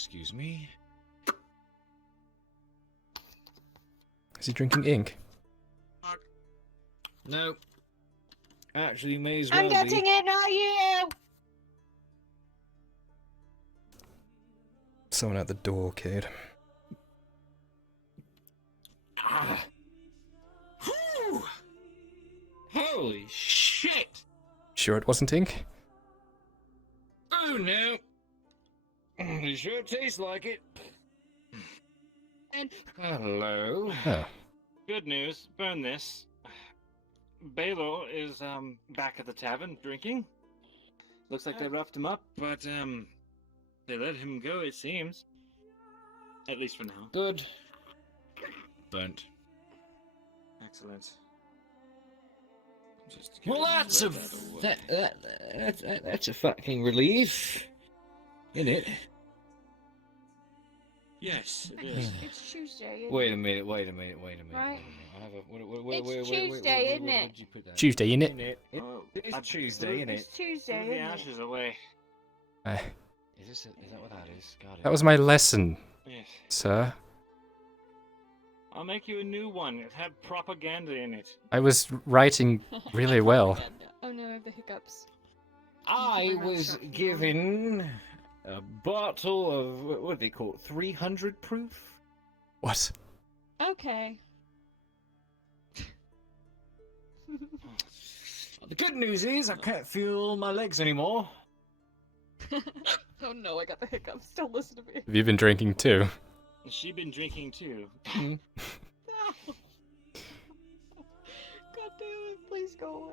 Excuse me. Is he drinking ink? No. Actually, may as well I'm getting it, not you! Someone at the door, kid. Ah. Whew. Holy shit! Sure it wasn't ink? Oh no! It sure tastes like it. And Hello. Oh. Good news. Burn this. Baylor is back at the tavern drinking. Looks like they roughed him up, but they let him go. It seems. At least for now. Good. Burnt. Excellent. Well, that's that's a fucking relief, isn't it? Yes, it is. it's Tuesday, isn't Wait it? a minute. Right. I have a. It's Tuesday, isn't it? Did you put that? Tuesday, innit? Oh, It's Tuesday, isn't It's it? Tuesday, Move the isn't it? ashes away. Is that what that is? Got it. That was my lesson, Yes. sir. I'll make you a new one. It had propaganda in it. I was writing really well. Oh no, I have the hiccups. I was given a bottle of what do they call it? 300 proof. What? Okay. The good news is I can't feel my legs anymore. Oh no, I got the hiccups. Don't listen to me. Have you been drinking too? Has she been drinking too? God damn it, please go away.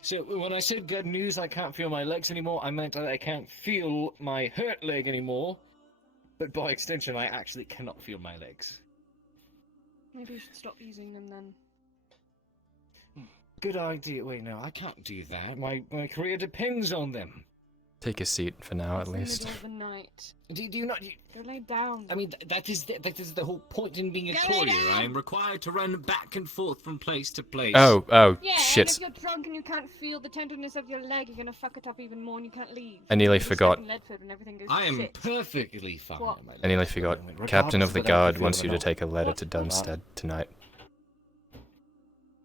So when I said good news, I can't feel my legs anymore, I meant that I can't feel my hurt leg anymore. But by extension, I actually cannot feel my legs. Maybe you should stop using them then. Good idea. Wait, no, I can't do that. My career depends on them. Take a seat for now, at It's least. the middle of the night. Do you not? Go lay down. I mean, that is the whole point in being a Go lay courier. down! I am required to run back and forth from place to place. Oh, yeah, shit. and if you're drunk and you can't feel the tenderness of your leg, you're gonna fuck it up even more and you can't leave. I nearly You're just forgot. like in Ledford and everything goes I to am shit. perfectly fine. What? on my I nearly legs. forgot. Regardless Captain of the whether I Guard feel wants them you or to not. take a letter What? to Dunstead tonight.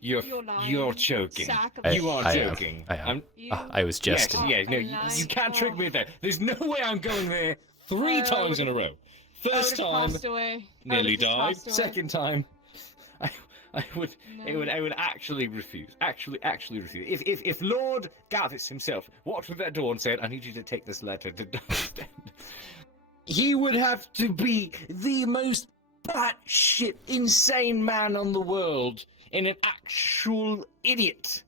You're lying. You're joking. Sack of You are I am. joking. I am. I'm- You I was Yes, jesting. yeah, no, are you can't lying. trick me with that. There's no way I'm going there three I times in a would've- row. First I time, would've passed away. I nearly would've just died. passed away. Second time, I would, No. I would actually refuse. Actually refuse. If Lord Gavis himself walked through that door and said, "I need you to take this letter to Dunstead," he would have to be the most batshit insane man on the world, and an actual idiot,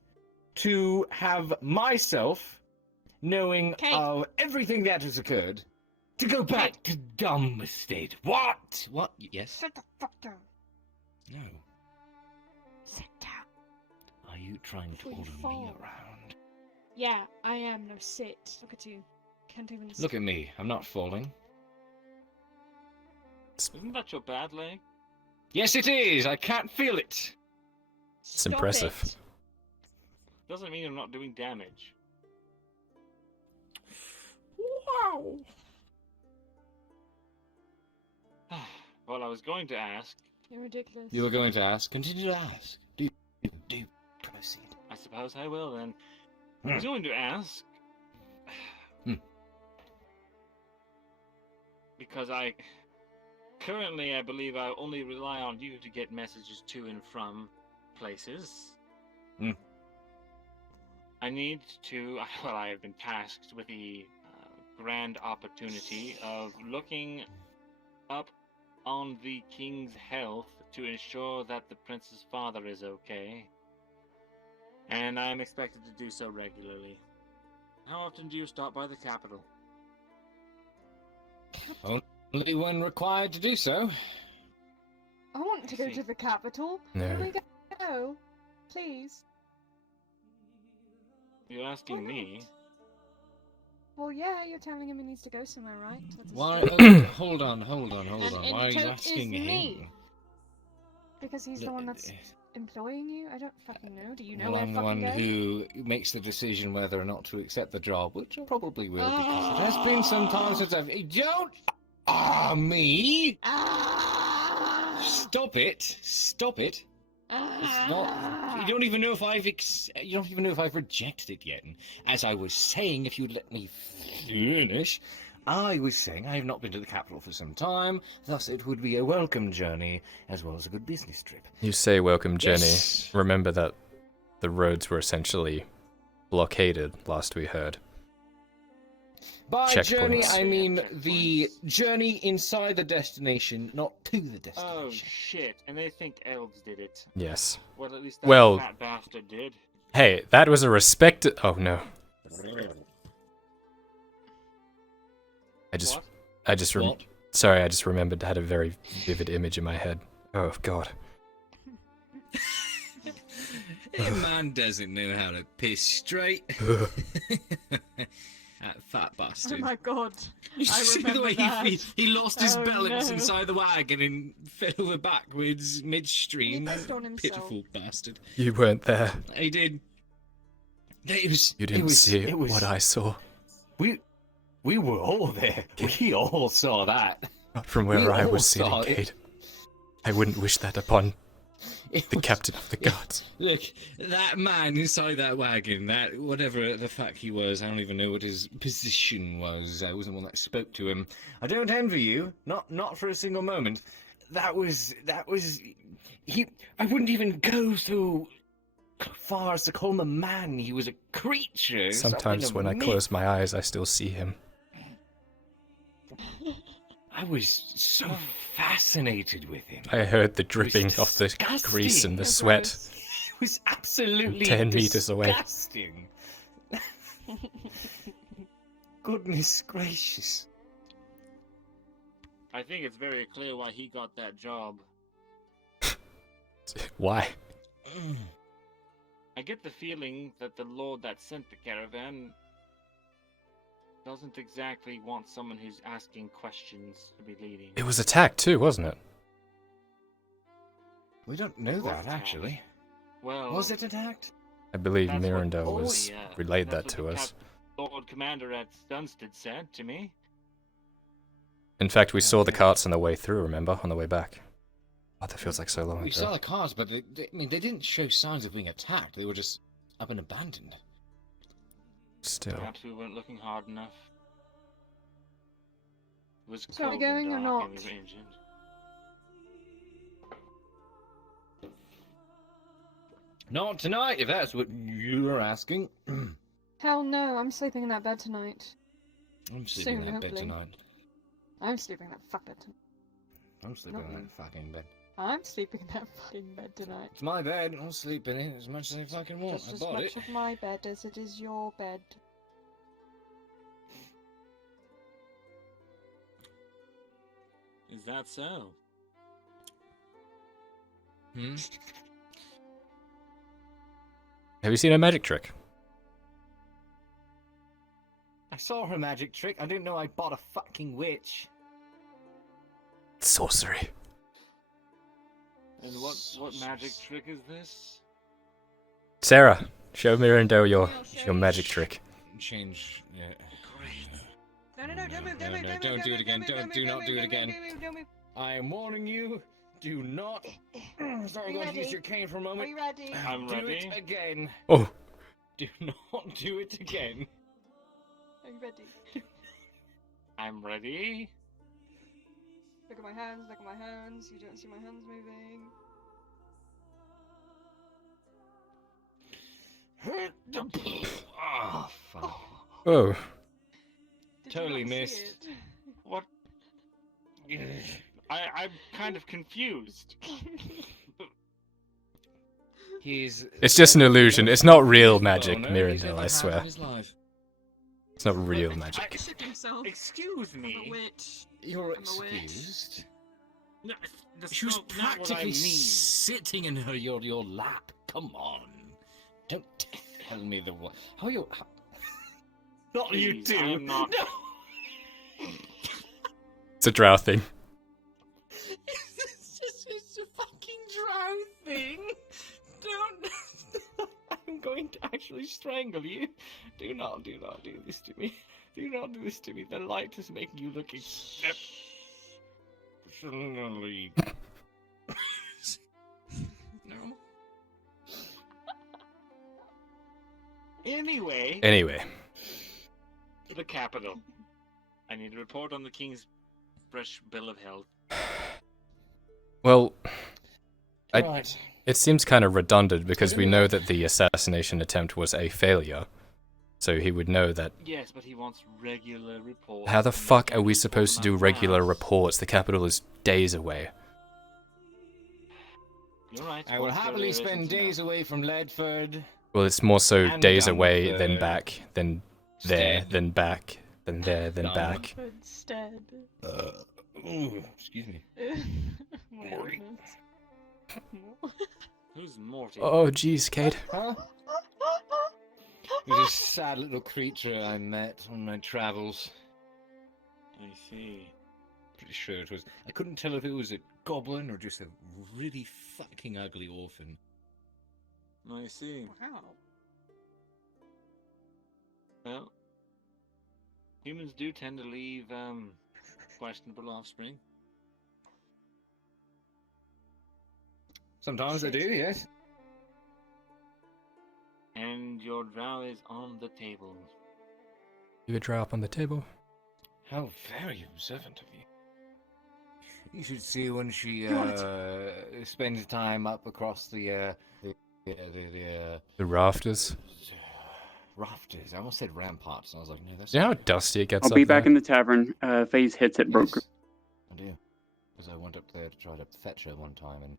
to have myself, knowing Kate. of everything that has occurred, to go back to Dunstead. What? What? Yes? Sit the fuck down. No. Sit down. Are you trying to Before you order me fall. around? Yeah, I am. Now sit. Look at you. Can't even. Look at me. I'm not falling. Isn't that your bad leg? Yes, it is. I can't feel it. Stop impressive. it. Doesn't mean you're not doing damage. Wow. Well, I was going to ask. You're ridiculous. You were going to ask. Continue to ask. Do proceed. I suppose I will then. I Hmm. was going to ask. Hmm. Because currently I believe I only rely on you to get messages to and from places. Hmm. I need to. Well, I have been tasked with the grand opportunity of looking up on the king's health to ensure that the prince's father is okay. And I'm expected to do so regularly. How often do you stop by the capital? Only when required to do so. I want to go See. to the capital. No. Can we go? Please. You're asking me. Well, yeah, you're telling him he needs to go somewhere, right? That's his Why? job. Oh, hold on. And Why are you Tote is asking me. him? Because he's the one that's employing you? I don't fucking know. Do you know Well, where I'm the fucking one go? who makes the decision whether or not to accept the job, which I probably will, because it has been some time since I've... Don't... me! Stop it! Stop it! It's not... You don't even know if I've you don't even know if I've rejected it yet. And as I was saying, if you'd let me finish, I was saying I have not been to the capital for some time, thus it would be a welcome journey as well as a good business trip. You say welcome, Jenny. Yes. Remember that the roads were essentially blockaded last we heard. By journey, Checkpoints. I mean Checkpoints. the journey inside the destination, not to the Oh destination. shit! And they think elves did it. Yes. Well, at least that Well- fat bastard did. Hey, that was a respected... Oh, no. What? What? Sorry, I just remembered, I had a very vivid image in my head. Oh, God. A man doesn't know how to piss straight. That fat bastard. Oh my god. You I see the remember way that. he lost his Oh, balance no. inside the wagon and fell over backwards midstream. He pissed on himself. Pitiful bastard. You weren't there. He did. You didn't see it was, what I saw. We were all there. We all saw that. Not from We where I all was sitting, saw it. Kate. I wouldn't wish that upon It the was- captain of the guards. Look, that man inside that wagon, that whatever the fuck he was, I don't even know what his position was. I wasn't the one that spoke to him. I don't envy you, not for a single moment. That was he. I wouldn't even go so far as to call him a man. He was a creature. Sometimes something when I of close my eyes, I still see him. I was so fascinated with him. I heard the dripping of the disgusting. grease and the It sweat. It was absolutely 10 meters away. disgusting. Goodness gracious. I think it's very clear why he got that job. Why? I get the feeling that the lord that sent the caravan doesn't exactly want someone who's asking questions to be leading. It was attacked too, wasn't it? We don't know Was that, attacked. actually. Well, Was it attacked? I believe that's what Mirandel was relayed that that's to what the us. Lord Commander at Dunstead said to me. In fact, we Yeah, saw the yeah. carts on the way through, remember? On the way back. Oh, that feels like so long We ago. saw the cars, but I mean, they didn't show signs of being attacked. They were just up and abandoned. Still. Perhaps we weren't looking hard enough. It was So are we cold and going or dark and not? we were injured. Not tonight, if that's what you're asking. Hell no, I'm sleeping in that bed tonight. I'm sleeping in Soon, that bed hopefully. tonight. I'm sleeping in that fuck bed tonight. I'm sleeping Not in me. that fucking bed. I'm sleeping in that fucking bed tonight. It's my bed. I'll sleep in it as much as I fucking want. Just I as bought much it. of my bed as it is your bed. Is that so? Hmm? Have you seen a magic trick? I saw her magic trick. I didn't know I bought a fucking witch. Sorcery. And what magic trick is this? Sarah, show Mirandel your I'll show your you. magic trick. Change. Yeah. No, don't move, No, don't move, no, don't don't move, do it again. move, Don't- move, do move, not move, do it move, again. move, don't move. I am warning you. Do not. Sorry, I'm going to ready? use your cane for a Are moment. you ready? I'm do ready. it again. Oh, Do not do it again. Are you ready? I'm ready. Look at my hands, look at my hands. You don't see my hands moving. Oh, fuck. oh. Did Totally you not see missed. it? What? I'm kind of confused. He's. It's just an illusion. It's not real magic, Oh, no, Mirandel, he's never I had swear. in his life. It's not real magic. Shit himself. Excuse I'm a me. witch. You're I'm a witch. excused. No, that's She was not what I practically mean. sitting in your lap. Come on. Don't tell me the what. How you. How... Not you Please, too. I'm not- No. It's a drow thing. It's a fucking drow thing. going to actually strangle you. Do not do this to me. Do not do this to me. The light is making you look exceptionally. No. Anyway, the capital. I need a report on the king's fresh bill of health. Well, Right. it seems kind of redundant because we know that the assassination attempt was a failure. So he would know that. Yes, but he wants regular reports. How the and fuck they are we can't supposed to report do on our regular house. reports? The capital is days away. You're right. I will what's happily there spend isn't days enough. away from Ledford. Well, it's more so And days away, Dunstead. then back, then there, Stead. then back, then there, then Dun. back. Instead. Ooh, excuse me. Morty. Who's Morty? Oh, jeez, Cade. Huh? It was a sad little creature I met on my travels. I see. Pretty sure it was. I couldn't tell if it was a goblin or just a really fucking ugly orphan. I see. Wow. Well, humans do tend to leave questionable offspring. Sometimes I do, yes. And your drow is on the table. You would drop on the table. How very observant of you. You should see when she spends time up across the rafters. rafters. I almost said ramparts, and I was like, no, that's You know how not dusty it gets I'll up be back there? in the tavern. Phase hits at broke. Yes, I do. Because I went up there to try to fetch her one time, and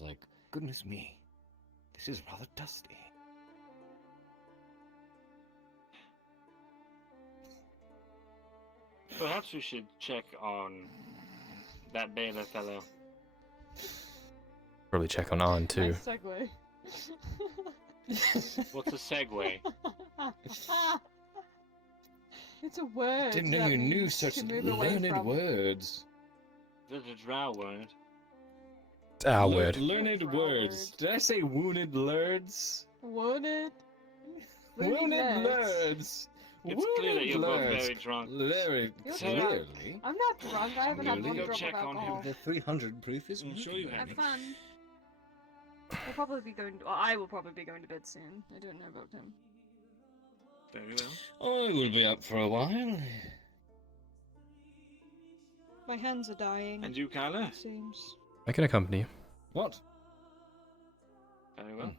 I was like, goodness me, this is rather dusty. Perhaps we should check on that Baylor fellow. Probably check on too. Nice segue. What's a segue? It's a word. Didn't know that you knew means such to move away learned from. words. There's a drow word. It's our word. Learned Drow words. word. Did I say wounded lurds? Wounded. Wounded lurds. lurds. It's clear that you're both very drunk. Very You're clearly. I'm not drunk. I haven't had Really? one Go drop check of on him. alcohol. The 300 proof is I'm sure you Have have. fun. I'll probably be going. Well, I will probably be going to bed soon. I don't know about him. Very well. I will be up for a while. My hands are dying. And you, Kyler? It seems. I can accompany you. What? Very well.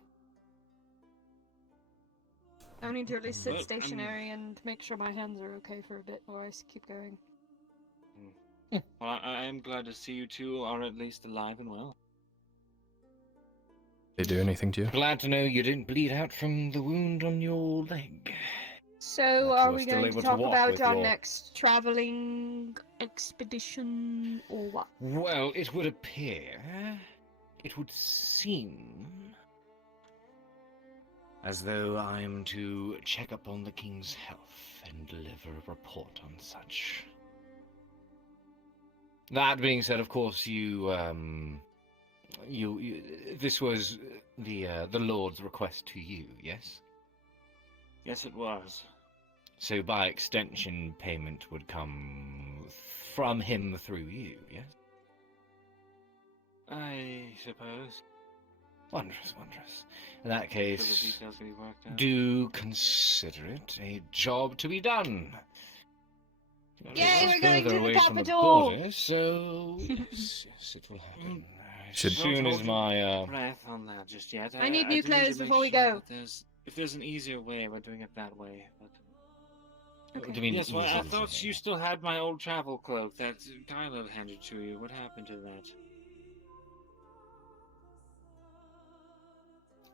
I need to at least sit Well, stationary and make sure my hands are okay for a bit, or I keep going. Well, I am glad to see you two are at least alive and well. They do anything to you? Glad to know you didn't bleed out from the wound on your leg. So, That you are are we still going able to to talk walk about with our your- next traveling expedition, or what? Well, it would appear, it would seem, as though I am to check up on the king's health and deliver a report on such. That being said, of course, this was the Lord's request to you, yes? Yes, it was. So by extension, payment would come from him through you, yes? I suppose. Wondrous, wondrous. In that So the case, details can be worked out. do consider it a job to be done. Yay, It's we're going further to the away from capital! border, so yes, yes, it will happen. As Should- soon as my breath on that just yet. I need new do need to clothes make before we sure go. that if there's an easier way, we're doing it that way. But... what do you mean Yes, well, I easy? thought you still had my old travel cloak that Kyler handed to you. What happened to that?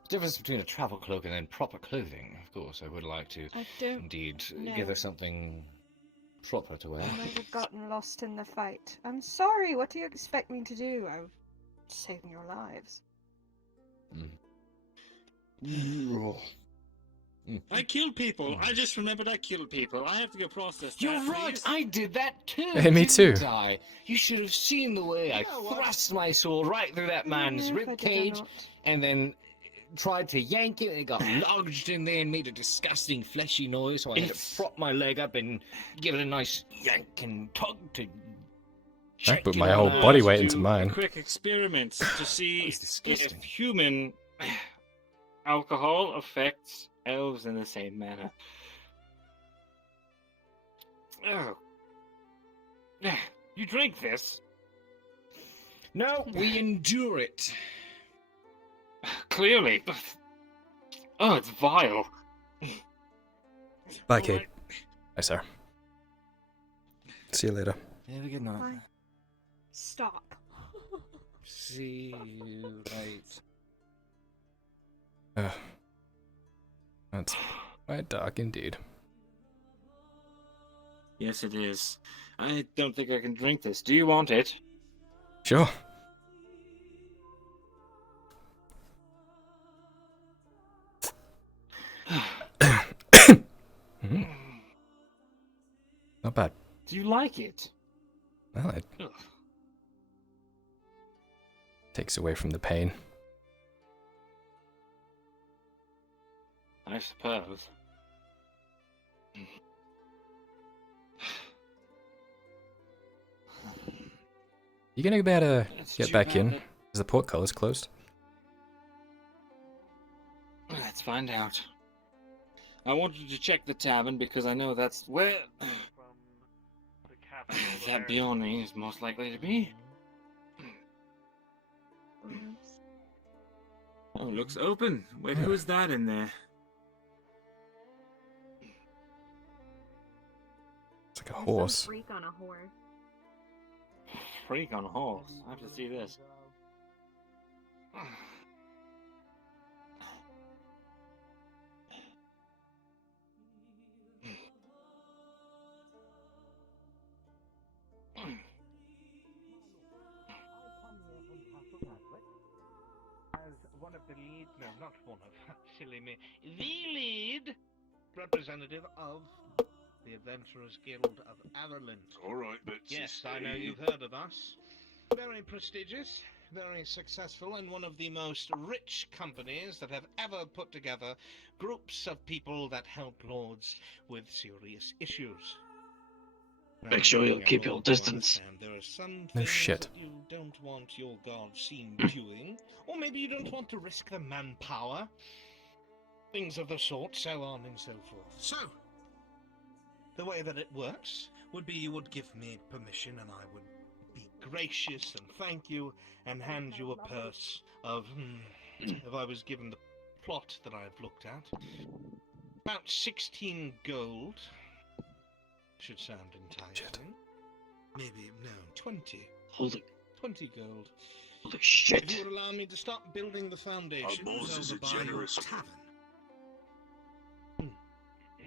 Difference between a travel cloak and then proper clothing. Of course, I would like to I don't indeed know. give her something proper to wear. I might have gotten lost in the fight. I'm sorry, what do you expect me to do? I'm saving your lives. I killed people. I just remembered I killed people. I have to go process that. You're right, please. I did that too. Hey, me didn't too. I? You should have seen the way I know what? thrust my sword right through that man's If I rib did or cage, not. and then tried to yank it, and it got lodged in there and made a disgusting fleshy noise, so I had to It's- prop my leg up and give it a nice yank and tug to I check put it my on whole out. body to weight into do mine. A quick experiment to see It's disgusting. if human alcohol affects elves in the same manner. Oh. You drink this? No, we endure it. Clearly. Oh, it's vile. Bye, All kid. right. Bye, sir. See you later. Have a good night. Bye. Stop. See you later. That's quite dark indeed. Yes, it is. I don't think I can drink this. Do you want it? Sure. Mhm. Not bad. Do you like it? Well, it Ugh. takes away from the pain. I suppose. You gonna be able to It's get too back bad in? that- Is the portcullis closed? Let's find out. I wanted to check the tavern because I know that's where that Bjorny is most likely to be. Oh, looks open. Wait, who is that in there? It's like a horse. Freak on a horse. Freak on a horse. I have to see this. As one of the lead, no, not one of, silly me, the lead representative of the Adventurers Guild of Averlint. All right, but Yes, I know you've heard of us. Very prestigious, very successful, and one of the most rich companies that have ever put together groups of people that help lords with serious issues. Make sure you Now, keep your Lord, distance. understand There are some No things shit. that you don't want your god seen doing, or maybe you don't want to risk the manpower. Things of the sort, so on and so forth. So, the way that it works would be you would give me permission and I would be gracious and thank you and hand you a purse of, if I was given the plot that I've looked at, about 16 gold. Should sound enticing. Shit. Maybe, no, 20. Holy 20 gold. If you shit. would allow me to start building the foundations boss is over a by your generous tavern.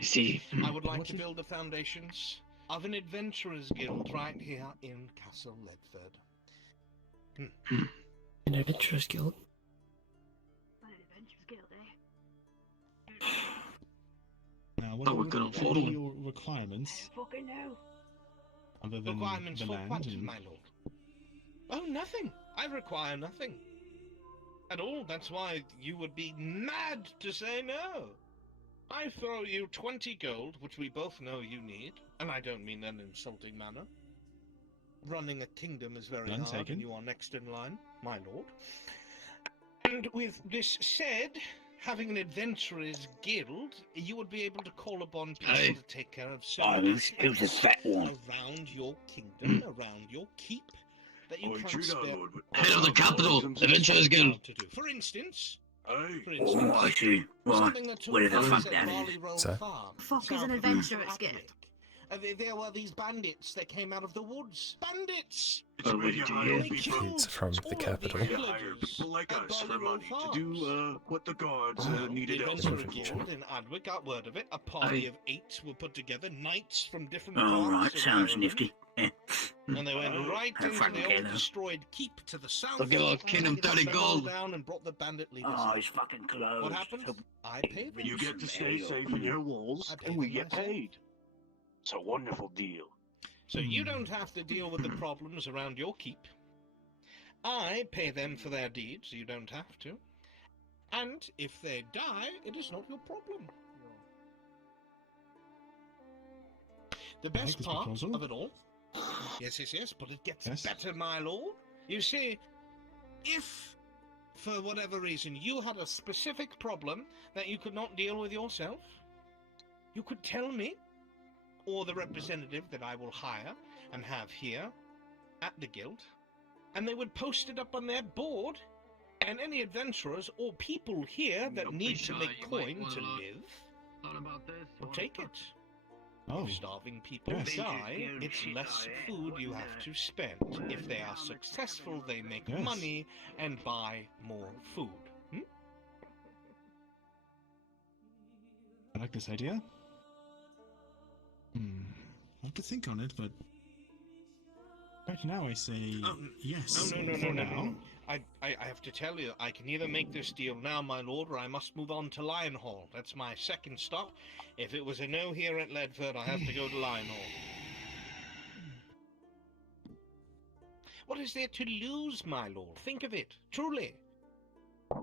See, I would like to build the foundations of an adventurers guild right here in Castle Ledford. an adventurous guild. An adventurous guild, eh? Now, what Oh, are, we're gonna what afford are one. your requirements I don't fucking know. other than Requirements the for land? what, and- my lord? Oh, nothing. I require nothing. At all. That's why you would be mad to say no. I throw you 20 gold, which we both know you need, and I don't mean that in an insulting manner. Running a kingdom is very None hard, taken. and you are next in line, my lord. And with this said, having an adventurers guild, you would be able to call upon people Hey. to take care of certain who's the aspects fat one? around your kingdom, around your keep, that you can't spare Head of the capital, Adventurers Guild. to do. For instance, Hey. see. Something that took where the place fuck at that is? Barley Roll Sir? Farm, Fuck is south an of adventurer's Adric. guild? There were these bandits that came out of the woods. Bandits! Oh, what did you hear? They killed It's from the all of capital. the They hire villagers people like at us for Barley Roll money to Farms. do what the guards The needed Adventurer elsewhere. Guild in Adwick got word of it. A party Aye. of 8 were put together, knights from different All parts right, of sounds Ireland. nifty. And they went right Have into fun, the old Kayla. destroyed keep to the south. They'll give our kingdom They got 30 them gold. all down and brought the bandit leaders. Oh, in. it's fucking close. What happened? I paid them. You get to stay safe in your walls, I pay and we them get myself. paid. It's a wonderful deal. So you don't have to deal with the problems around your keep. I pay them for their deeds, you don't have to. And if they die, it is not your problem. The I like best this part proposal. of it all. Yes, but it gets Yes. better, my lord. You see, if, for whatever reason, you had a specific problem that you could not deal with yourself, you could tell me, or the representative that I will hire and have here at the guild, and they would post it up on their board, and any adventurers or people here that need to make coin to live will take it. Oh, If starving people yes. die, it's less food you have to spend. If they are successful, they make Yes. money and buy more food. I like this idea. I'll have to think on it, but right now I say yes. No. For now. I have to tell you, I can either make this deal now, my lord, or I must move on to Lion Hall. That's my second stop. If it was a no here at Ledford, I have to go to Lion Hall. What is there to lose, my lord? Think of it, truly.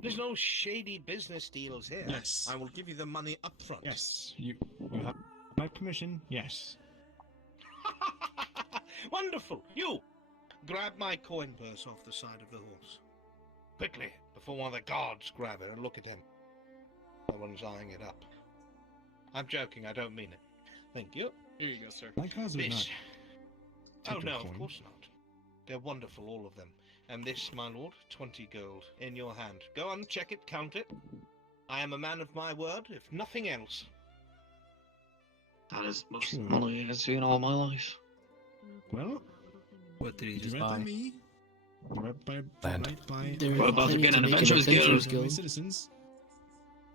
There's no shady business deals here. Yes. I will give you the money up front. Yes, you have my permission. Yes. Wonderful. You! Grab my coin purse off the side of the horse. Quickly, before one of the guards grab it and look at him. No one's eyeing it up. I'm joking, I don't mean it. Thank you. Here you go, sir. My cars would This... not. Oh take no, your of coin. course not. They're wonderful, all of them. And this, my lord, 20 gold in your hand. Go on, check it, count it. I am a man of my word, if nothing else. That is most True. money I've seen all my life. Well, What did he you're just right by buy? me. You're right by Land. right by. There What is about plenty again, to an make Adventurers Adventurers Guild? My Guild. citizens,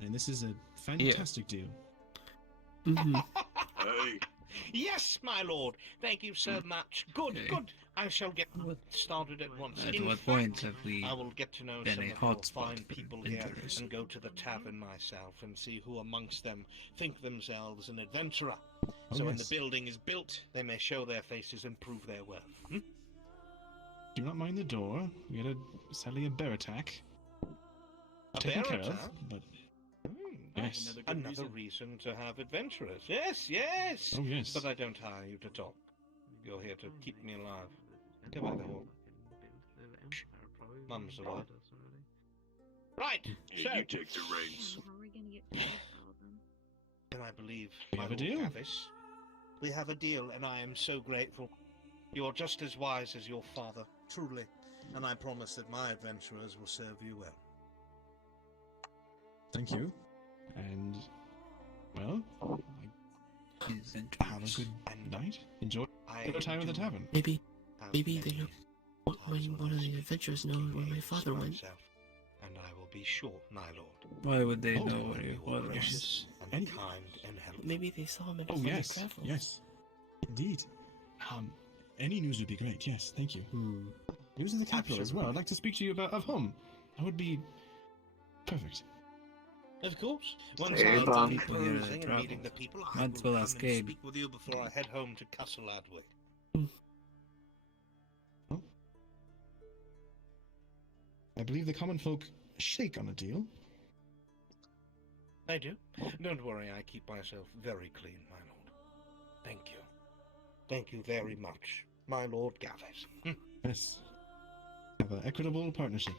and this is a fantastic deal. Mhm. Hey, Yes, my lord. Thank you so much. Good, Okay. good. I shall get What- started at once. At In what fact, point have we I will get to know been some a of your hotspot fine for people here adventurers? and go to the tavern myself and see who amongst them think themselves an adventurer. Oh, So when the yes. building is built, they may show their faces and prove their worth. Do not mind the door. We had sadly a bear attack. A Taken bear care attack? of, but Hmm, yes. Another reason to have adventurers. Yes, yes. Oh yes. But I don't hire you to talk. You're here to keep me alive. Go by the hall. Mum's away. Right. So, you take the reins. How are we gonna get paid for all them? then I believe We my have a Lord deal. Gavis, we have a deal, and I am so grateful. You're just as wise as your father, truly, and I promise that my adventurers will serve you well. Thank you. And well, His have a adventurers? good night. Enjoy I your time at the do tavern. Maybe have Maybe they many know when one of the adventurers know where my ways father went. myself, and I will be sure, my lord. Why would they Oh, know you where your are father was? gracious and Any- kind and helpful. Maybe they saw him at Oh one of yes, the travels. yes, indeed. Any news would be great. Yes, thank you. News of the capital as well. I'd like to speak to you about of home. That would be perfect. Of course. Once Hey, I'm Bob. People here cruising that and meeting travel. the people, I Might will as well come ask and Gabe. speak with you before I head home to Castle Adwick. I believe the common folk shake on a deal. I do. Don't worry, I keep myself very clean, my lord. Thank you. Thank you very much, my Lord Gavis. Yes. Have an equitable partnership.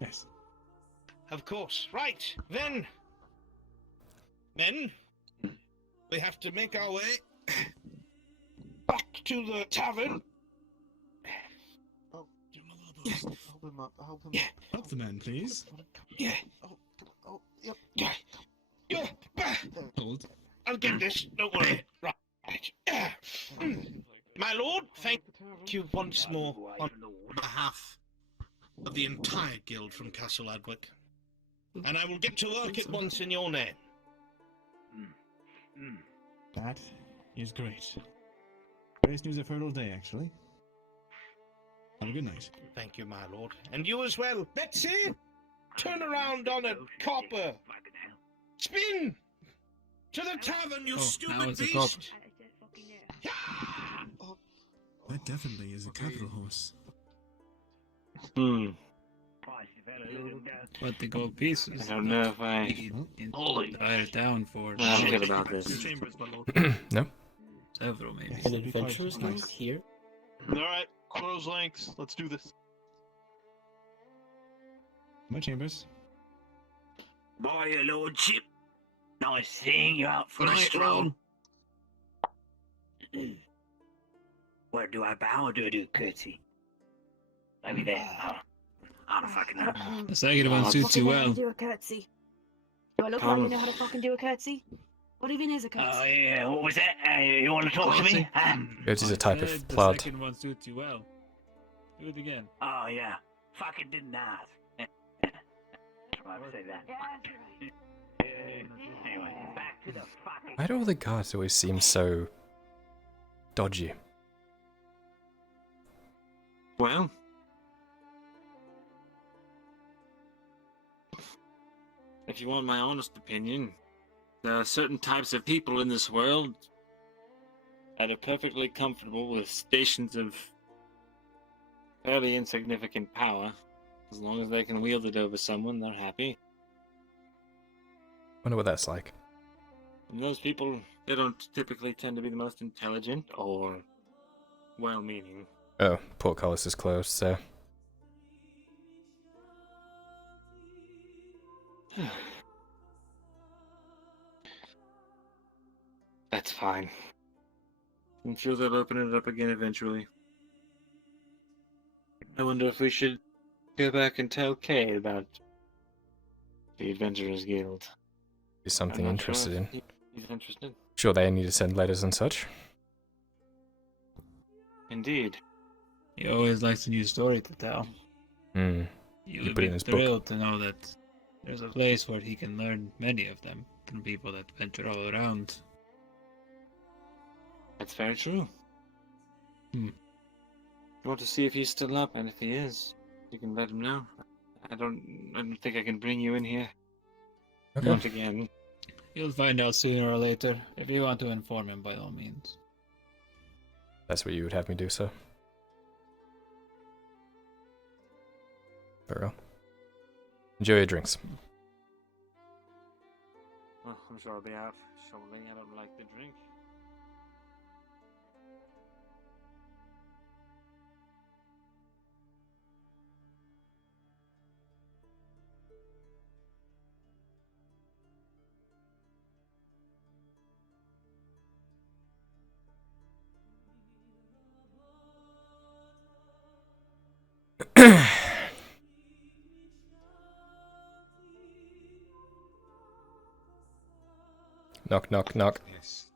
Yes. Of course. Right, then. Men, we have to make our way back to the tavern. Yes. Help him up, help him Yeah. up. Help the man, please. Yeah. Oh, yep. Yeah. Yeah. Hold. I'll get this. Don't worry. Right. Yeah. My lord, thank you once more on behalf of the entire guild from Castle Adwick. And I will get to work at once in your name. That is great. Greatest news I've heard all day, actually. Have a good night. Thank you, my lord. And you as well. Betsy, turn around on a copper. Spin! To the tavern, you Oh, that stupid was a beast! cop. I don't fucking know. That definitely is a capital horse. But the gold pieces. I don't know if I. Holy. Entire town for. How do you feel about this? No? Several, maybe. An adventurer's guild here? Alright, crow's lengths. Let's do this. My chambers. By your lordship. Nice seeing you out for a Night, stroll. Where do I bow or do I do a curtsy? Maybe there. I don't fucking know. The second one suits you well. Do a curtsy. Do I look like you know how to fucking do a curtsy? What even is a curtsy? Oh yeah, what was that? You want to talk to me? It is a type Said of the blood. second one suits you well. Do it again. Oh yeah, fucking didn't ask. That's why I say that. Anyway, back to the fucking. Why do all the guards always seem so dodgy? Well, if you want my honest opinion, there are certain types of people in this world that are perfectly comfortable with stations of fairly insignificant power. As long as they can wield it over someone, they're happy. Wonder what that's like. And those people, they don't typically tend to be the most intelligent or well-meaning. Oh, portcullis is closed, so. That's fine. I'm sure they'll open it up again eventually. I wonder if we should go back and tell Kay about the Adventurers Guild. Be something I'm not interested sure in. if he's interested. Sure, they need to send letters and such. Indeed. He always likes a new story to tell. Hmm. You You would put it be in his book. thrilled to know that there's a place where he can learn many of them from people that venture all around. That's very true. Hmm. You want to see if he's still up, and if he is, you can let him know. I don't think I can bring you in here. Okay. Once again. You'll find out sooner or later. If you want to inform him, by all means. That's what you would have me do, so. Very well. Enjoy your drinks. Well, I'm sure I'll be out shortly. I don't like the drink. Knock, knock, knock. Yes.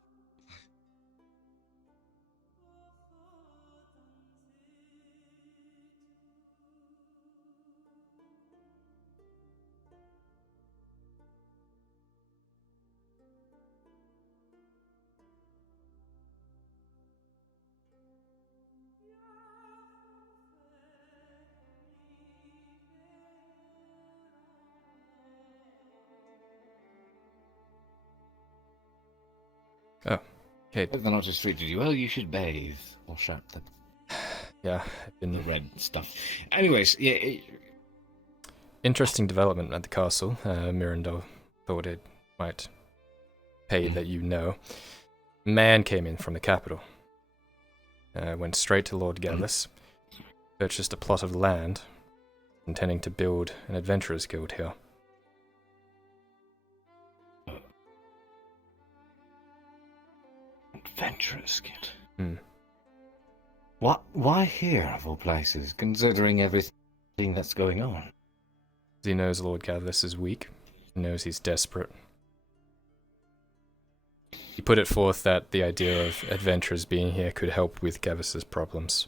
Oh, okay. If they're not just treated you well, you should bathe. Or shut the Yeah, I've been red stuff. Anyways, yeah. interesting development at the castle. Mirandol thought it might pay that you know. Man came in from the capital. Went straight to Lord Gallus. Purchased a plot of land, intending to build an adventurers guild here. Adventurous kid. Hmm. What? Why here, of all places, considering everything that's going on? He knows Lord Gallus is weak. He knows he's desperate. He put it forth that the idea of adventurers being here could help with Gavis's problems.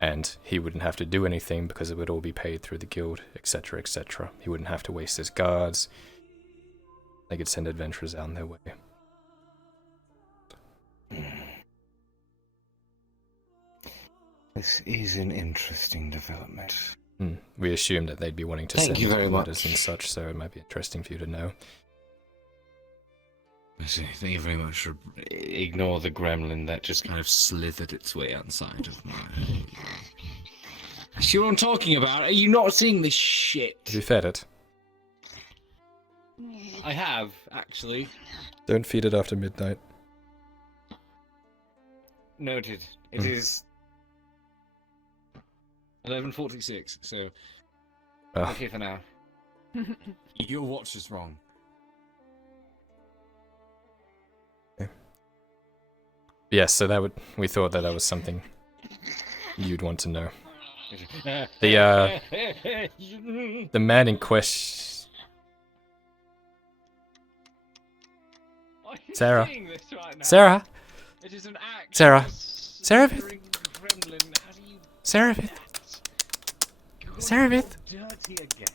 And he wouldn't have to do anything because it would all be paid through the guild, etc., etc. He wouldn't have to waste his guards. They could send adventurers out on their way. This is an interesting development. We assumed that they'd be wanting to Thank send you very letters much. and such, so it might be interesting for you to know. I see. Thank you very much for ignore the gremlin that just kind of slithered its way outside of my See what I'm talking about? Are you not seeing this shit? Have you fed it? I have, actually. Don't feed it after midnight. Noted. It is 11:46, so Ah. okay for now. Your watch is wrong. Yes, so we thought that was something you'd want to know. The man in question. Are you Sarah. seeing this right now? Sarah. It is an act. Sarah. Sarah. Gremlin. How do you... Sarah. Sarah. Dirty again.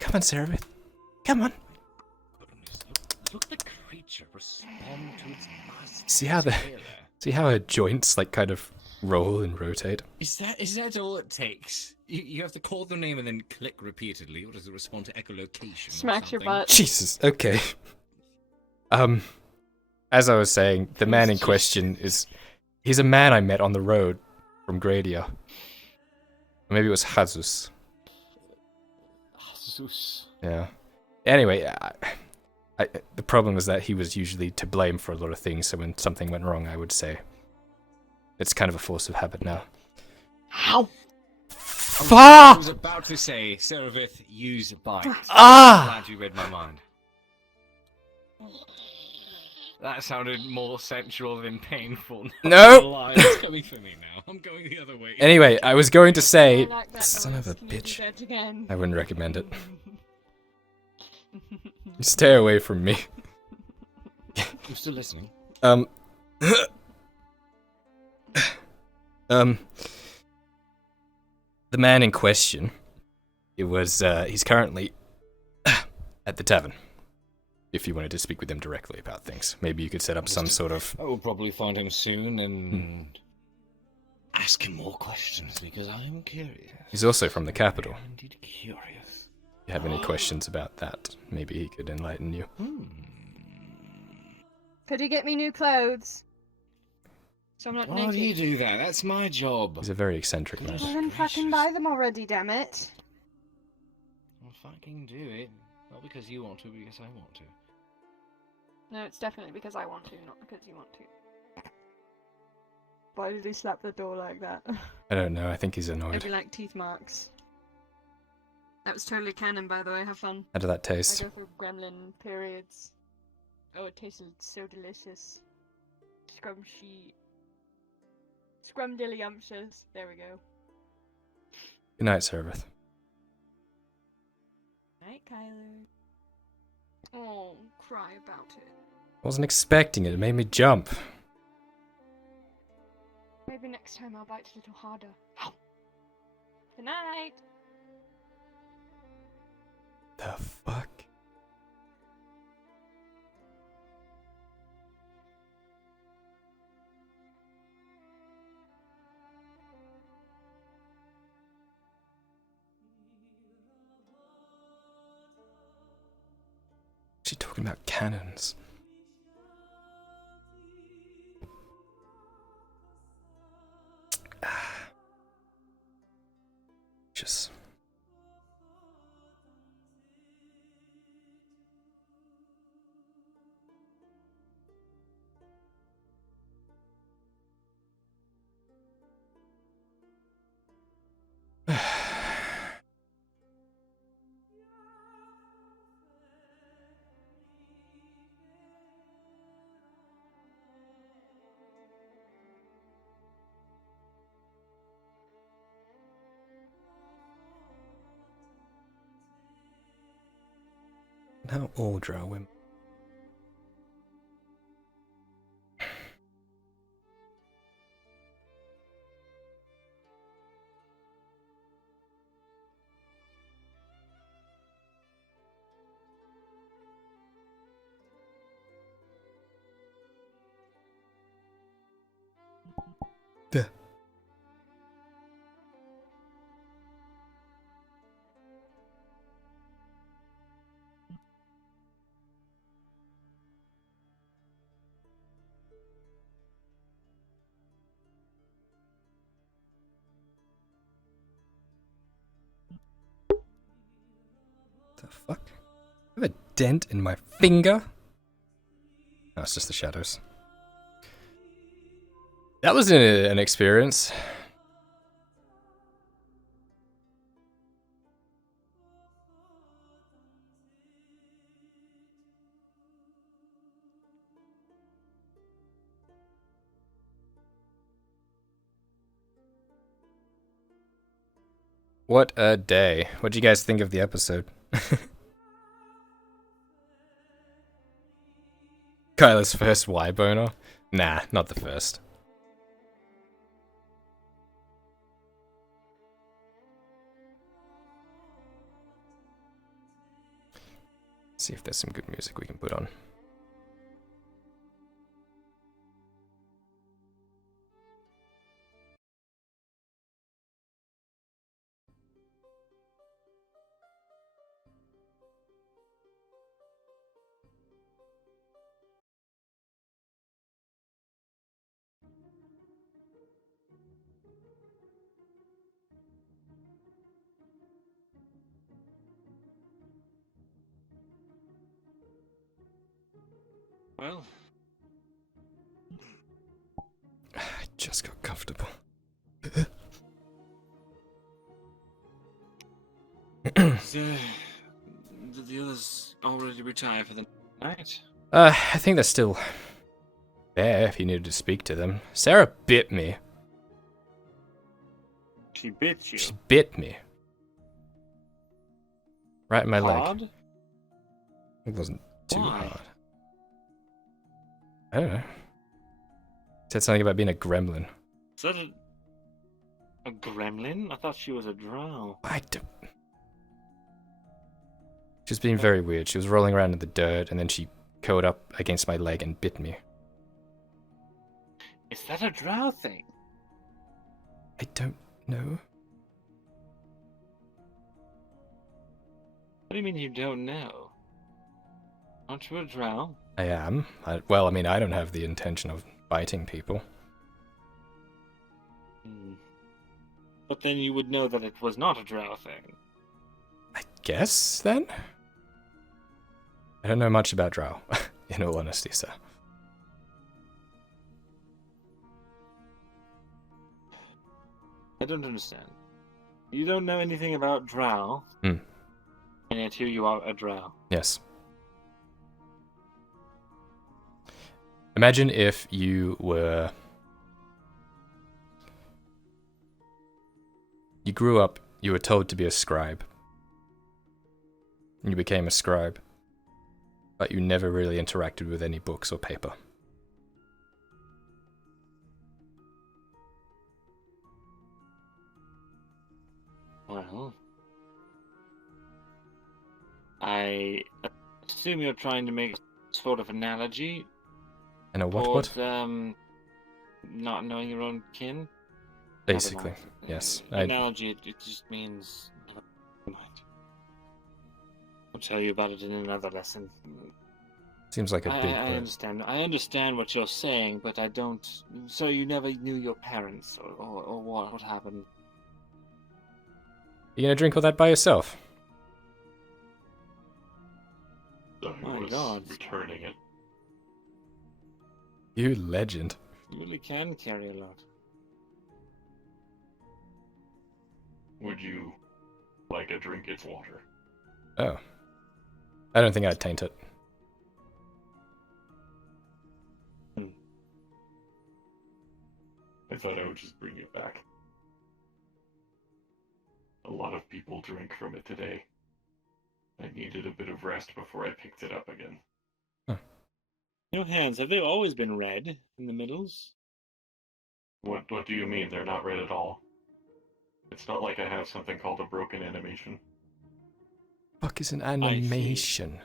Come on, Sarah. Come on. Look the creature respond to its master's See how her joints like kind of roll and rotate? Is that all it takes? You have to call the name and then click repeatedly, or does it respond to echolocation? Smacks your butt. Jesus. Okay. As I was saying, the man in question he's a man I met on the road from Gradia. Or maybe it was Jesus. Jesus. Yeah. Anyway, the problem was that he was usually to blame for a lot of things, so when something went wrong, I would say. It's kind of a force of habit now. How? I was about to say, Seravith, use bite. Ah! I'm glad you read my mind. That sounded more sensual than painful. No! It's coming for me now. I'm going the other way. Anyway, I was going to say, like that son of a noise. Can you do bitch. that again? I wouldn't recommend it. Stay away from me. I'm still listening. The man in question, he's currently at the tavern. If you wanted to speak with him directly about things, maybe you could set up some sort of... I will probably find him soon and ask him more questions because I am curious. He's also from the capital. I'm indeed curious. If you have any questions about that, maybe he could enlighten you. Could you get me new clothes? So I'm not Why naked. do you do that? That's my job. He's a very eccentric man. Well, then fucking buy them already, damn it. I'll fucking do it. Not because you want to, because I want to. No, it's definitely because I want to, not because you want to. Why did he slap the door like that? I don't know, I think he's It'd annoyed. be like teeth marks. That was totally canon, by the way. Have fun. How did that I taste? go for gremlin periods. Oh, it tasted so delicious. Scrumptious. Scrumdiddlyumptious. There we go. Good night, Serveth. Night, Kyler. Oh, cry about it. I wasn't expecting it, it made me jump. Maybe next time I'll bite a little harder. Good night. The fuck? She talking about cannons. Just now all Drow women. Duh. The fuck? I have a dent in my finger? No, it's just the shadows. That was an experience. What a day. What do you guys think of the episode? Kyler's first Y-boner? Nah, not the first. See if there's some good music we can put on. Well, I just got comfortable. did the others already retire for the night? I think they're still there if you needed to speak to them. Sarah bit me. She bit you. She bit me. Right in my Hard? leg. It wasn't too Why? hard. I don't know. Said something about being a gremlin. Is that a gremlin? I thought she was a drow. I don't... She was being very weird. She was rolling around in the dirt and then she curled up against my leg and bit me. Is that a drow thing? I don't know. What do you mean you don't know? Aren't you a drow? I am. Well, I mean, I don't have the intention of biting people. But then you would know that it was not a drow thing. I guess, then? I don't know much about Drow, in all honesty, sir. I don't understand. You don't know anything about drow, Hmm. and yet here you are a drow. Yes. Imagine if you were... You grew up, you were told to be a scribe. And you became a scribe. But you never really interacted with any books or paper. Well, I assume you're trying to make a sort of analogy And a what? towards not knowing your own kin. Basically, yes. Analogy, it just means. Never mind. I'll tell you about it in another lesson. Seems like a big I word. understand. I understand what you're saying, but I don't. So you never knew your parents, or what? What happened? You gonna drink all that by yourself? So My who was God. returning it? You legend. You really can carry a lot. Would you like a drink its water? Oh. I don't think I'd taint it. I thought I would just bring it back. A lot of people drank from it today. I needed a bit of rest before I picked it up again. Your hands, have they always been red in the middles? What do you mean they're not red at all? It's not like I have something called a broken animation. Fuck is an animation?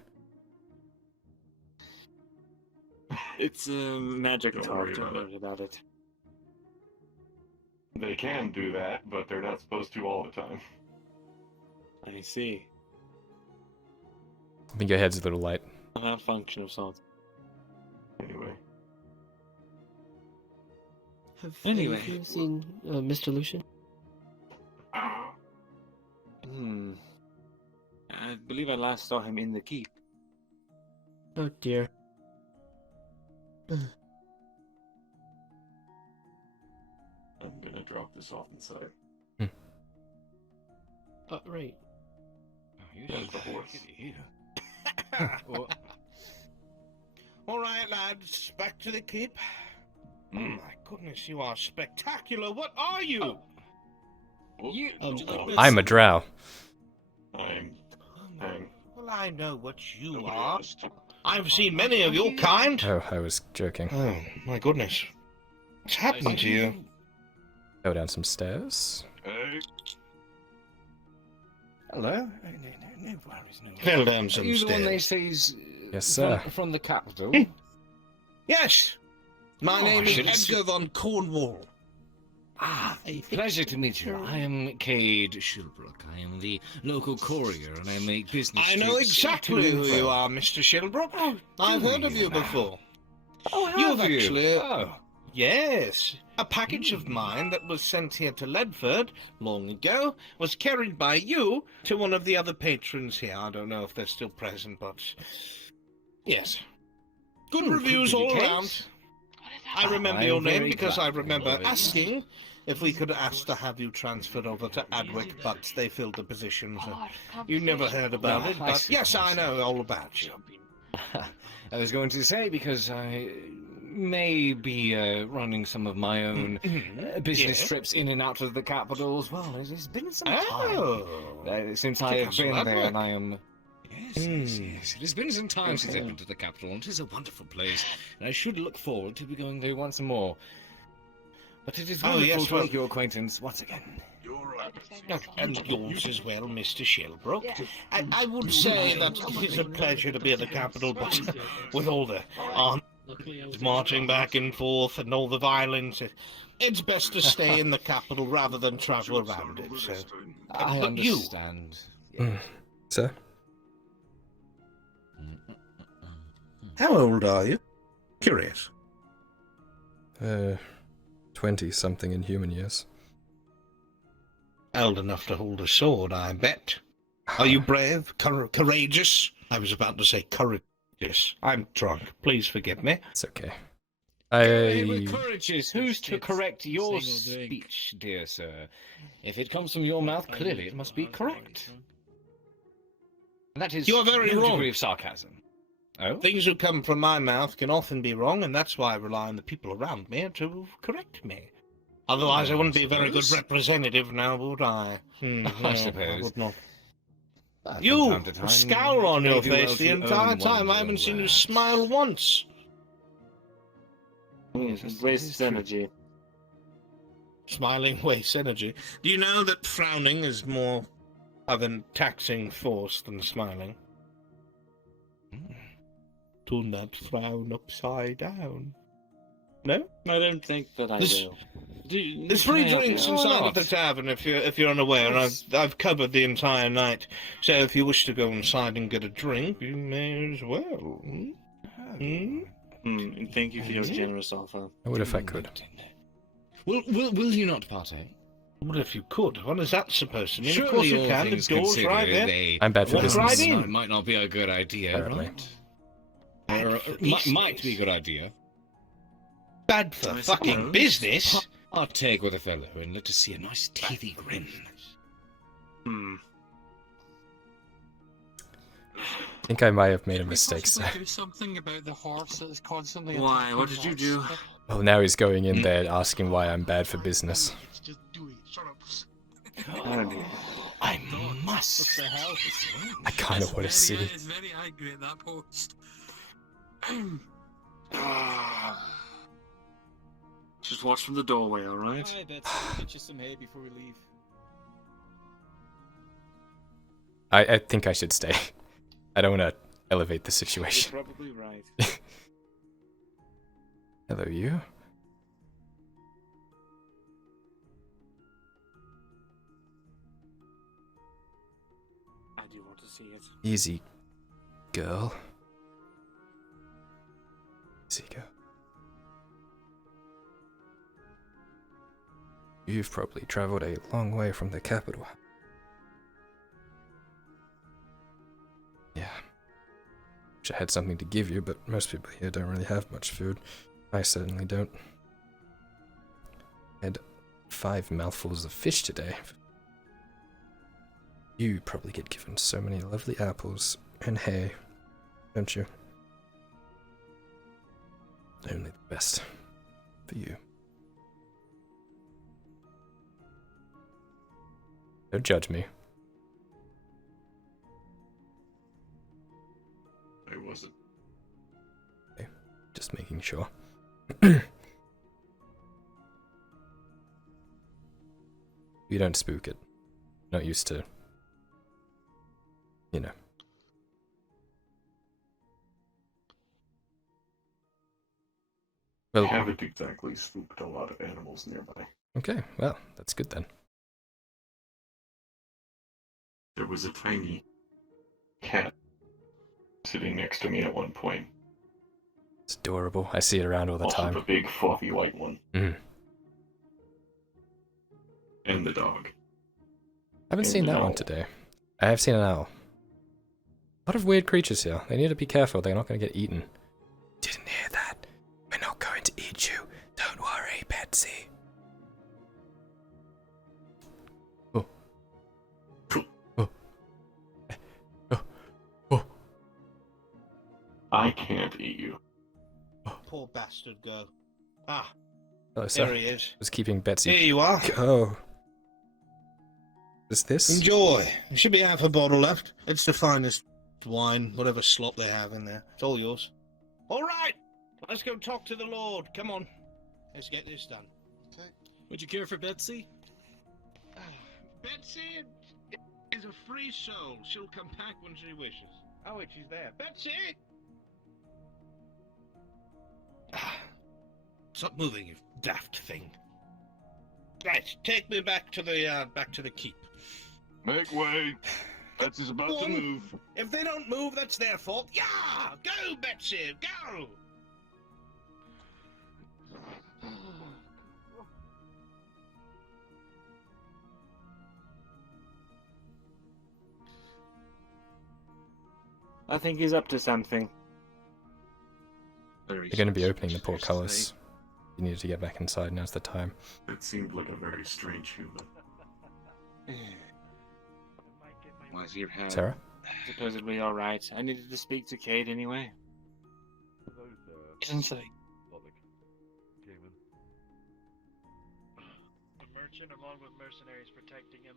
It's a magic Don't talk, worry don't about it. worry about it. They can do that, but they're not supposed to all the time. I see. I think your head's a little light. A malfunction of sorts. Anyway. Have Anyway. any of you seen Mr. Lucian? believe I last saw him in the keep. Oh dear. I'm gonna drop this off inside. Right. And the horse. All right, lads, back to the keep. Oh my goodness, you are spectacular. What are you? I'm a drow. Well, I know what you are. I've seen many of your kind. Oh, I was joking. Oh, my goodness. What's happening to you? Go down some stairs. Hello. No worries, no worries. Fell down Are some you the one they stairs. say is Yes, sir. from the capital? Yes. My Oh, name I is should- Edgar von Cornwall. Ah, pleasure to meet you. I am Cade Shilbrook. I am the local courier, and I make business. I know trips exactly to who and you fro. are, Mr. Shilbrook. Oh, I've do heard of you now? before. Oh, have You've you? actually... Oh. Yes. A package of mine that was sent here to Ledford long ago was carried by you to one of the other patrons here. I don't know if they're still present, but... Yes. Good reviews could be the all case. around. I remember I'm your name very because I glad. remember asking if we could ask to have you transferred over to Adwick, but they filled the position. So you never heard about No, it, I but see, yes, I I see. know all about you. I was going to say, because I may be running some of my own business Yes. trips in and out of the capital as well. It's been some time Oh. since I have Castle been there, Adwick. and I am... Yes. It has been some time since I've been to the capital, and it is a wonderful place, and I should look forward to be going there once more. But it is Oh, wonderful yes, to well- make your acquaintance once again. And yours as well, Mr. Shilbrook. I would say that it is a pleasure to be at the capital, but with all the armies marching back and forth and all the violence, it's best to stay in the capital rather than travel around it. So, I but you, understand. Sir? how old are you? Curious. 20-something in human years. Old enough to hold a sword, I bet. Are you brave, courageous? I was about to say courageous. I'm drunk. Please forgive me. It's okay. With courageous, who's to correct your speech, dear sir? If it comes from your mouth, clearly it must be correct. And that is You are very no wrong. degree of sarcasm. Oh? Things that come from my mouth can often be wrong, and that's why I rely on the people around me to correct me. Otherwise, I wouldn't be a very good suppose. representative now, would I? I no, suppose. I would not. From You, time to time, a scowl on may your do well face the to entire own time. one's I haven't own seen you words. smile once. Wastes energy. Smiling wastes energy. Do you know that frowning is more of a taxing force than smiling? Turn that frown upside down. No? I don't think that I This- will. There's free drinks Why inside not? of the tavern if you're unaware, and I've covered the entire night. So if you wish to go inside and get a drink, you may as well. Thank you for your generous offer. I would if I could. Will you not partake? Well, if you could, what is that supposed to mean? Surely Of course you all can. The things door's right considered, there. I'm bad for Walk business. right in. It might not be a good idea, Apparently. right? Or for might be a business. good idea. Bad for I fucking suppose. business. Partake with a fellow and let us see a nice teethy grin. I think I might have made a mistake, sir. Do something about the horse that is constantly. Why? attacking What did you do? us. Well, now he's going in there asking why I'm bad for business. Just do it. Shut up. I must. What the hell? I kind of want to see. It's very angry at that post. Just watch from the doorway, alright? I bet get you some hay before we leave. I think I should stay. I don't want to elevate the You're situation. probably right. Hello, you. I do want to see it. Easy, girl. Easy, girl. You've probably traveled a long way from the capital. Wish I had something to give you, but most people here don't really have much food. I certainly don't. Had 5 mouthfuls of fish today. You probably get given so many lovely apples and hay, don't you? Only the best for you. Don't judge me. I wasn't. Okay, just making sure. You don't spook it. Not used to, you know. I Well, haven't exactly spooked a lot of animals nearby. okay, well, that's good then. There was a tiny cat sitting next to me at one point. It's adorable. I see it around all the Also time. the big fluffy white one. Mm. And the dog. Haven't And seen an that one owl. today. I have seen an owl. A lot of weird creatures here. They need to be careful. They're not going to get eaten. Didn't hear that. We're not going to eat you. Don't worry, Betsy. Oh. Oh. Oh. I can't eat you. Poor bastard go. Ah, Oh, sorry. there he is. Was keeping Betsy. Here you are. Oh. Is this? Enjoy. There should be half a bottle left. It's the finest wine, whatever slop they have in there. It's all yours. All right, let's go talk to the Lord. Come on, let's get this done. Okay. Would you care for Betsy? Betsy is a free soul. She'll come back when she wishes. Oh, wait, she's there. Betsy! Stop moving, you daft thing. Right, take me back to the keep. Make way. Betsy's about to move. If they don't move, that's their fault. Yeah! Go, Betsy! Go! I think he's up to something. You're going to be opening the portcullis. You needed to get back inside. Now's the time. It seemed like a very strange human. Why's your head? Sarah? Supposedly alright. I needed to speak to Cade anyway. Isn't it? A merchant along with mercenaries protecting him.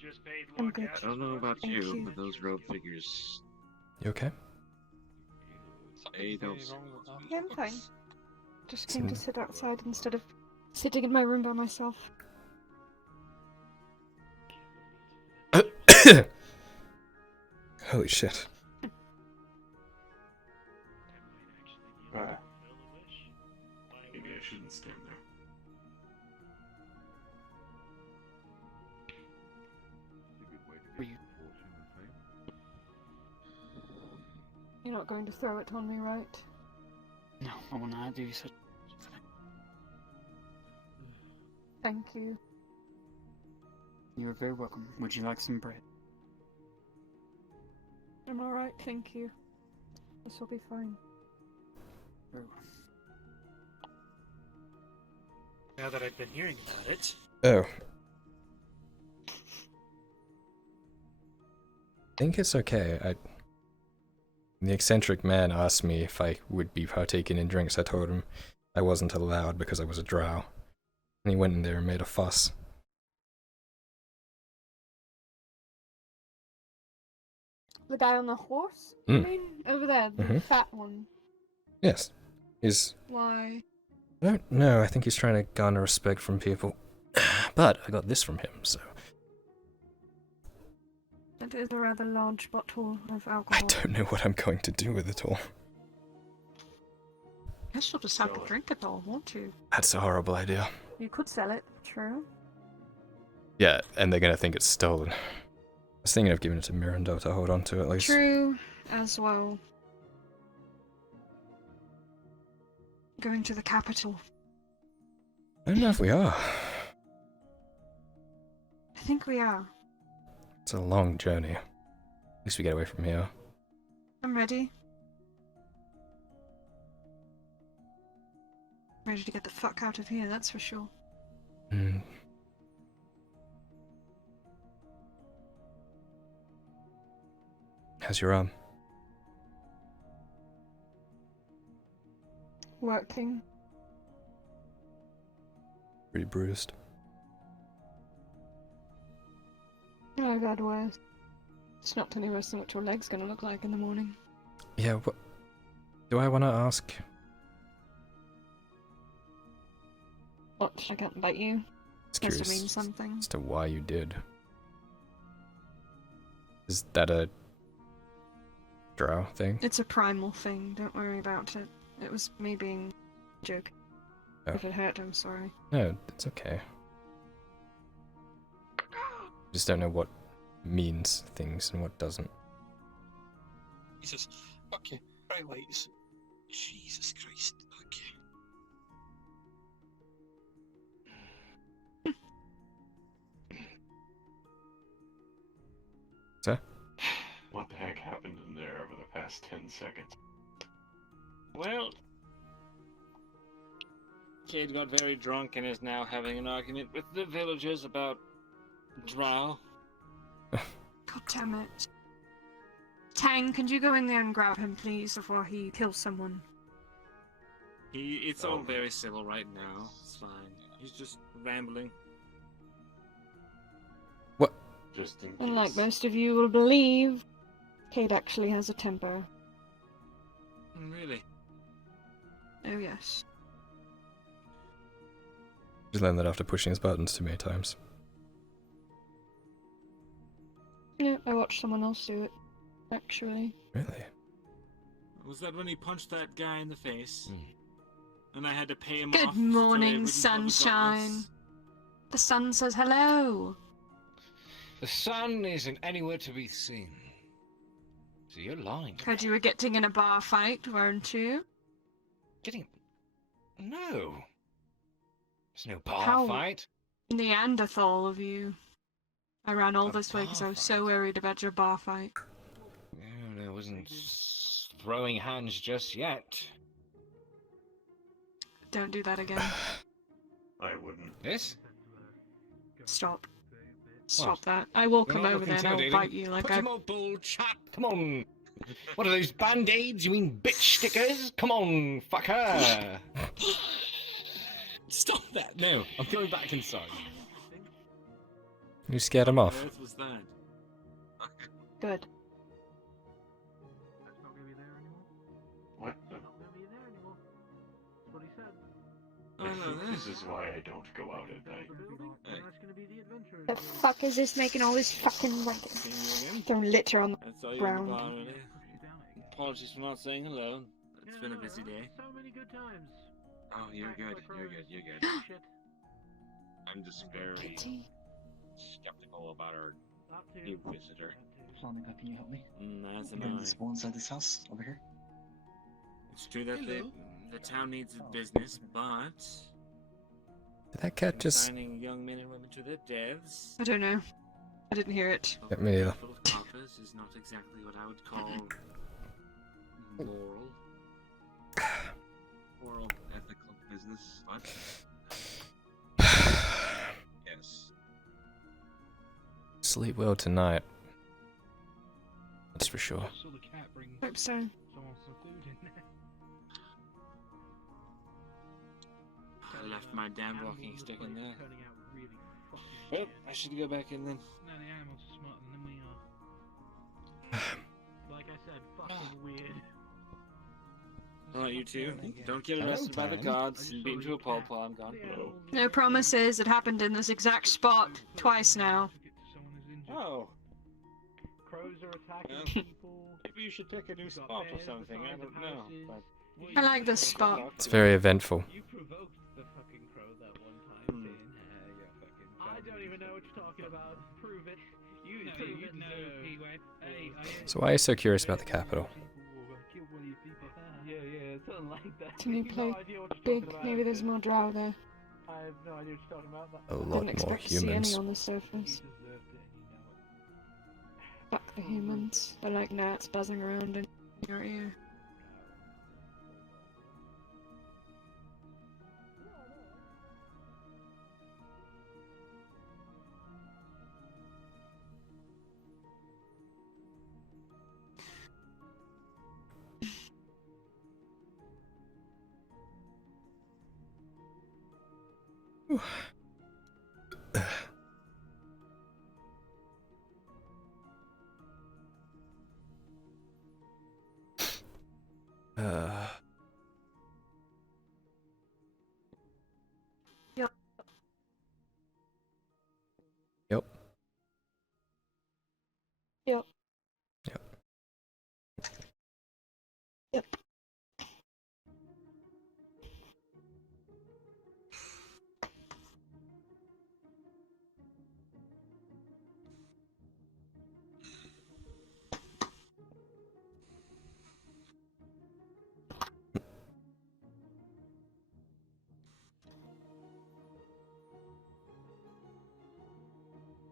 Just paid I'm Lord good. Gavin's I don't know about Thank you, you. but those rogue figures, You okay? they don't. Yeah, I'm fine. Just came to sit outside instead of sitting in my room by myself. Holy shit. Maybe I shouldn't stand there. You're not going to throw it on me, right? No, I will not do such. Thank you. You are very welcome. Would you like some bread? I'm alright, thank you. This will be fine. Very well. Now that I've been hearing about it, Oh. I think it's okay. The eccentric man asked me if I would be partaking in drinks. I told him I wasn't allowed because I was a drow. And he went in there and made a fuss. The guy on the horse? Mm. You mean? Over there, the Mhm. fat one. Yes. He's... Why? I don't know. I think he's trying to garner respect from people. But I got this from him, so... That is a rather large bottle of I alcohol. don't know what I'm going to do with it all. Guess you'll just have to drink it all, won't you? That's a horrible idea. You could sell it, true. Yeah, and they're gonna think it's stolen. I was thinking of giving it to Miranda to hold on to at least. True, as well. Going to the capital. I don't know if we are. I think we are. It's a long journey. At least we get away from here. I'm ready. Ready to get the fuck out of here, that's for sure. Hmm. How's your arm? Working. Pretty bruised. I've had worse. It's not any worse than what your leg's gonna look like in the morning. Yeah, what do I want to ask? What? I can't bite you? It's Must have curious mean something. as to why you did. Is that a Drow thing? It's a primal thing, don't worry about it. It was me being a joke. Oh. If it hurt, I'm sorry. No, it's okay. Just don't know what means things and what doesn't. Jesus. Okay. Right, wait. Jesus Christ. Okay. Sir? What the heck happened in there over the past 10 seconds? Well, Cade got very drunk and is now having an argument with the villagers about Drow. God damn it. Tang, could you go in there and grab him, please, before he kills someone? It's all very civil right now. It's fine. He's just rambling. What? Just in case. Unlike most of you will believe, Cade actually has a temper. Really? Oh yes. Just learned that after pushing his buttons too many times. Yeah, I watched someone else do it, actually. Really? Was that when he punched that guy in the face? And I had to pay him Good off. morning, sunshine. The sun says hello. The sun isn't anywhere to be seen. So you're lying. Heard you were getting in a bar fight, weren't you? No. There's no bar How fight. Neanderthal of you. I ran all this way because I was so worried about your bar fight. No, I wasn't throwing hands just yet. Don't do that again. I wouldn't. Yes? Stop. Stop What? that. I will You're come not over there and I'll intimidating. bite you like Put I... some more bull chat. Come on. What are those band-aids? You mean bitch stickers? Come on, fucker. Stop that. No, I'm going back inside. You scared him off. What on earth was that? Good. What? Oh, no, This is why I don't go out at night. The fuck is this making all this fucking racket? Throwing litter on That's the all you ground. got, really. Apologies for not saying hello. It's been a busy day. So many good times. Oh, you're good. You're good. You're good. I'm just very skeptical about our new visitor. Planica, can you help me? As am Getting I. this wall inside this house over here. It's true that the town needs business, but Did that cat just... assigning young men and women to their deaths I don't know. I didn't hear it. Yeah, me neither. full of coppers is not exactly what I would call moral. Moral, ethical business. What? Yes. Sleep well tonight. That's for sure. So the cat brings Hope so. someone some food in there. I left my damn walking stick in there. Well, I should go back in then. No, the animals are smarter than we are. Like I said, fucking weird. Alright, you two. Don't get arrested by the gods and beaten to a pulp while I'm gone. No promises. It happened in this exact spot twice now. Oh. Crows are attacking Well, people. maybe you should take a new spot or something. I don't know. But I like this spot. It's very eventful. You provoked the fucking crow that one time, saying, you're fucking I don't even know what you're talking about. Prove it. You prove it. No. Hey, So why are you so curious about the capital? Yeah, something like that. Can you play big? Maybe there's more Drow there. I have no idea what you're talking about. A lot Didn't more expect to see any humans. on the surface. Fuck the humans. They're like gnats buzzing around in Your ear. Yep. Yep. Yep. Yep.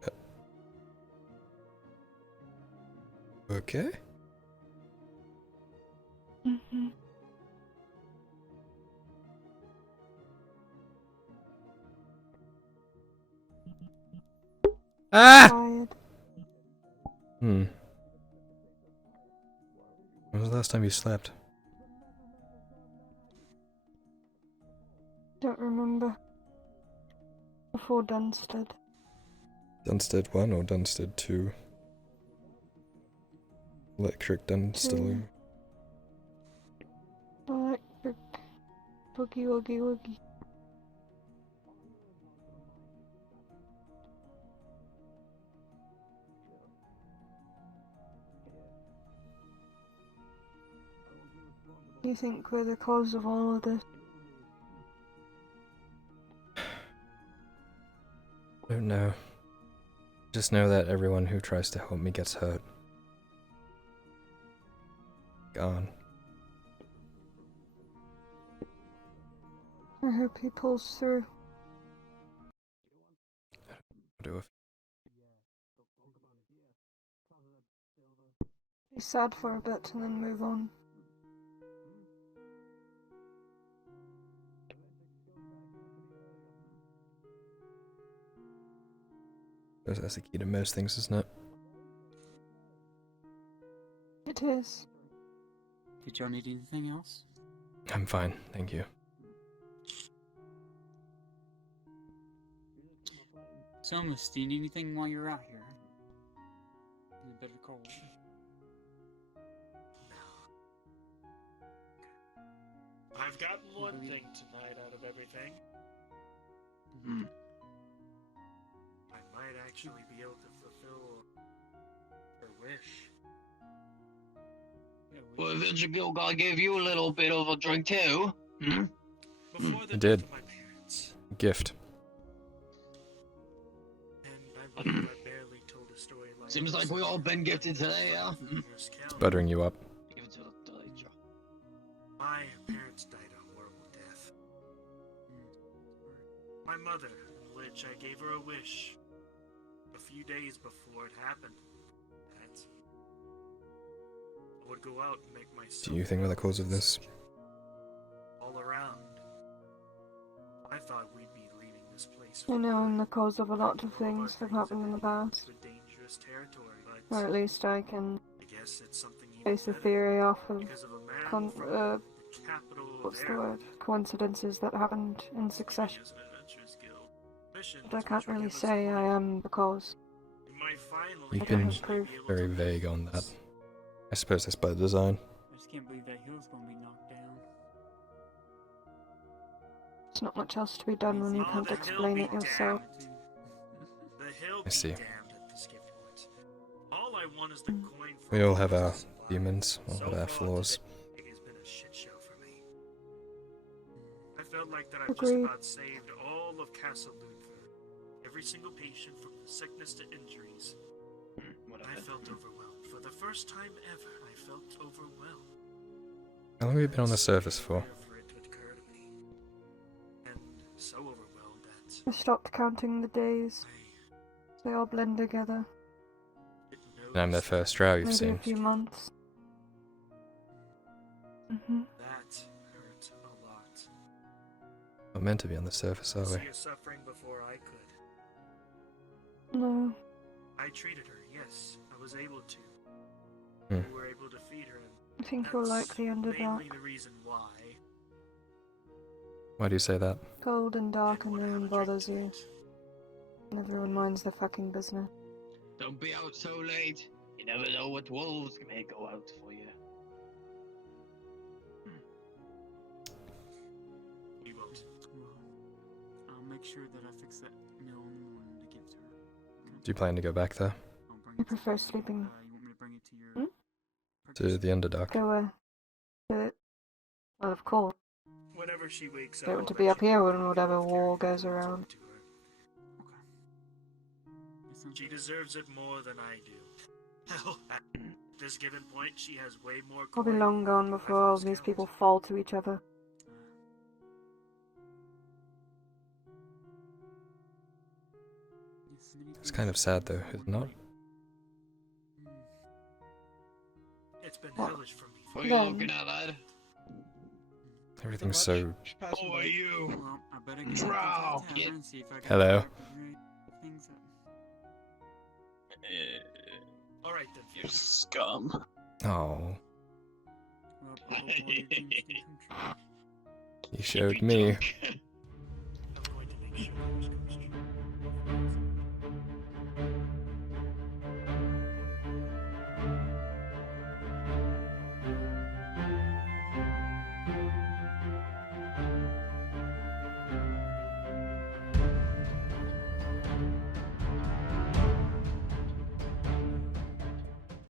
Yep. Okay. Mm-hmm. Ah! Tired. When was the last time you slept? Don't remember. Before Dunstead. Dunstead 1 or Dunstead 2? Electric Dunstead. Electric. Boogie woogie woogie. You think we're the cause of all of this? I don't know. Just know that everyone who tries to help me gets hurt. Gone. I hope he pulls through. Do Be sad for a bit and then move on. That's the key to most things, isn't it? It is. Did y'all need anything else? I'm fine, thank you. So, Miss, do you need anything while you're out here? Any better call? I've gotten one thing tonight out of everything. I might actually be able to fulfill her wish. Well, Adventure Gilgal gave you a little bit of a drink too. Before the I did. death of my parents, Gift. and I believe I barely told a story like Seems this like we all been gifted today, huh? It's buttering you up. Give it to the leader. My parents died a horrible death. My mother, in which I gave her a wish a few days before it happened. That I would go out and make myself Do you think we're the cause of this? all around. I thought we'd be leaving this place I know I'm the cause of a lot of things that have happened in the past. for dangerous territory, but Or at least I can I guess it's something even base a better theory off of because of a man from the capital of what's the Ireland. word? Coincidences that happened in succession. As an adventurers guild mission But I to can't try to really give us say I money. am the cause. We might finally You've I don't been have proof. very vague on that. I suppose that's by design. I just can't believe that hill's gonna be knocked down. There's not much else to be done when you Oh, can't the hill explain be it yourself. damned. The hill I be see. damned at this gift point. All I want is the coin for We all have our supply. demons, all So have our far flaws. today, it has been a shit show for me. I felt like that I've just Agreed. about saved all of Castle Luther. Every single patient from sickness to injuries. I felt overwhelmed. For the first time ever, I felt overwhelmed. How long have you been on the surface for? For it to occur to me. And so overwhelmed that I stopped counting the days. They all blend together. And I'm the first drow you've Maybe a seen. few months. That hurt a lot. We're meant to be on the surface, are we? See her suffering before I could. No. I treated her, yes. I was able to. Hmm. We were able to feed her. I think you're like the Underdark. Mainly the reason why. Why do you say that? Cold and dark and no one bothers you. And everyone minds their fucking business. Don't be out so late. You never know what wolves may go out for you. We won't. I'll make sure that I fix that meal in the morning to give to her. Do you plan to go back there? I prefer sleeping. You want me to bring it to your... To the Underdark? Go where? To it. Well, of course. Whenever she wakes up, Don't want to be up here when whatever war goes around. She deserves it more than I do. Hell, at this given point, she has way more. I'll be long gone before all these people fall to each other. It's kind of sad though, is it not? It's been hellish for me. What are you looking at, lad? Everything's so... Who are you? Well, I better get Drow. back to the tavern and see if I can Hello. things up. All right then. You scum. Oh. Well, I hope all your dreams do come true. You showed me.